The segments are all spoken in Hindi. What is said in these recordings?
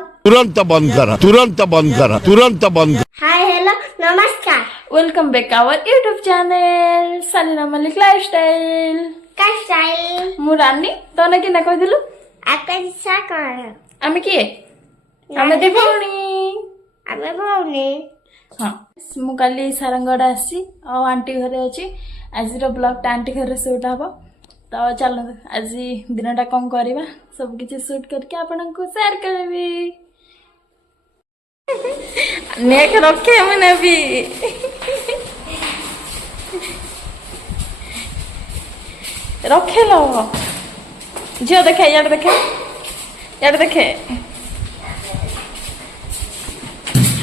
तुरंत बंद करा, तुरंत बंद करा, तुरंत बंद करा। हाय हेलो नमस्कार welcome back our YouTube channel Salina Malik lifestyle का स्टाइल मु रानी तो ना कि ना कह दिलु आकांक्षा कर आमे किए आमे दे भौणी आमे भौणी हां मु काली सारंगडा आसी आ आंटी घरे अछि आज रो ब्लॉग टा आंटी घरे शूट हबो तो चलो आज दिनटा कम करबा सब किछि शूट करके आपन को शेयर करबी नेक रखे मने भी रखे लो झियो देखे यार देखे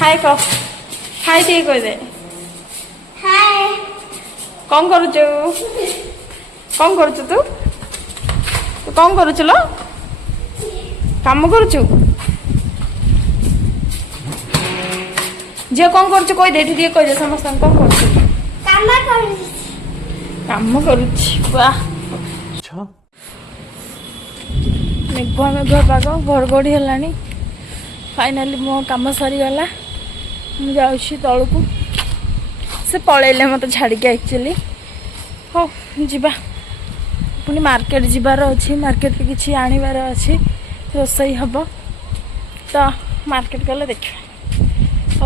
हाय को हाय टी कह दे हाय कौन करूचु तू कौन करूचु लो काम करूचु झियो कौन करूचु कह दे ठीक कह दे समस्त कौन करूचु काम करूची वाह मेघुआ मेघुआ पाग घड़घड़ी है फाइनाली मो कम सरीगला मुझे जाऊँगी तलू से पलैले मत छाड़ के एक्चुअली हो जीवा पुणी मार्केट जीवार अच्छी मार्केट किसी आनबार अच्छी रोसई हम तो मार्केट गले देखा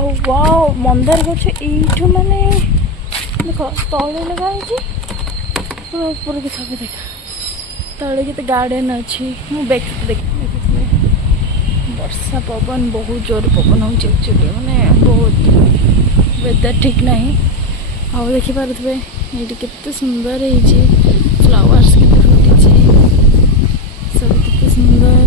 और वाओ मंदार गछ यू माने देख तले लगा ऊपर की सब देखा तले के गार्डन अच्छी मु देख वर्षा पवन बहुत जोर पवन हो माने बहुत वेदर ठीक नहीं आ देखिपे ये केते सुंदर है फ्लावर्स के फुटी सब केते सुंदर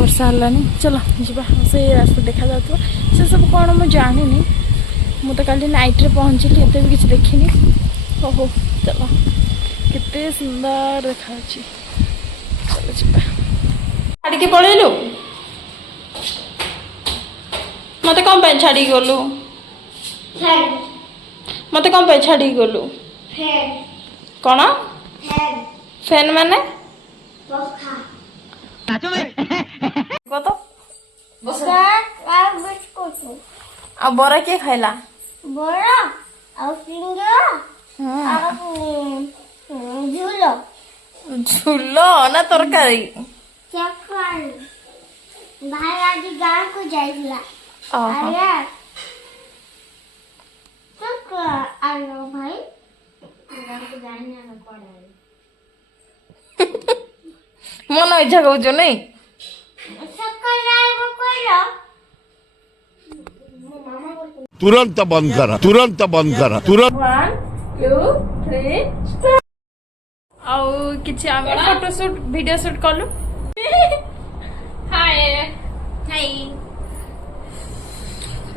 वर्षा हलानी चलो जीवा से रास्ता देखा जाता से सब कौन मुझे जानी मु तो काली नाइट रे पहुँचली एत भी किसी देखनी ओहो चलो केते सुंदर देखा चलो जीवा छाड़ी के पलैलु मत कौन पे छाड़ी गलु मत कौन पे छाड़ी गलु कौन फैन माने आ बरा किए खाइला बड़ा और झूलो झूलो ना तरकारी चक्कर भाई आज गांव को जाइला ओहो आया तो आलो भाई गांव को जाने ना पड़ा मन इच्छा कहूँ नहीं चक्कर लाइव कोलो तुरंत बंद करा, तुरंत बंद करा, तुरंत। 1 2 3 आउ किछि आमे फोटो शूट वीडियो शूट कलु हाय हाय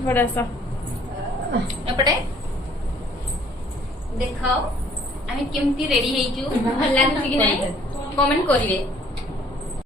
बड़ा सा एपटे देखाओ आमे केमती रेडी हेइचू भल लागु कि नै कमेंट करिवे।